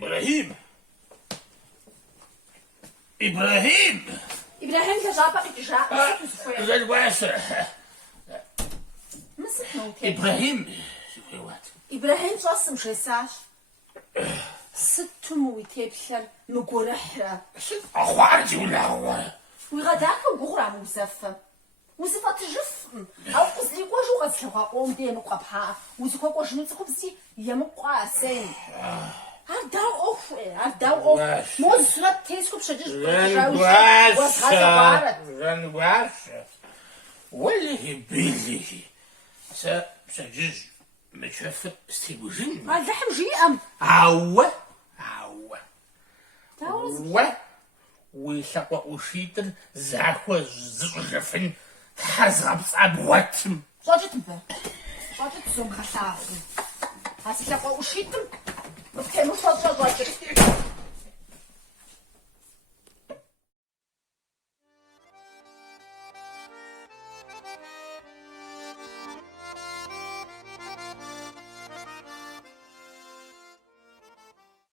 إبراهيم إبراهيم تجابك تجا زاد واسع مسك موتي إبراهيم إبراهيم صاص مشيساش ست موتي بشر مقرحرة أخوارتي ولا هو وغداك وقرع موسف وزفا تجف أو قصدي قوجو غسلوا قوم دين وقبها وزكو قوش نتسكو بسي يمقوا سين هرداو أوف موز سنة تيسكو بشجج زنواش وله بيله سجج مشافة استيبوجين اللحم جيئم عوة تاوز ويساقوا وشيتر زاكوا زرفن تحزغب صعب واتم صاجت زوم خسارة هاسي لقوا وشيتم بكي مصاد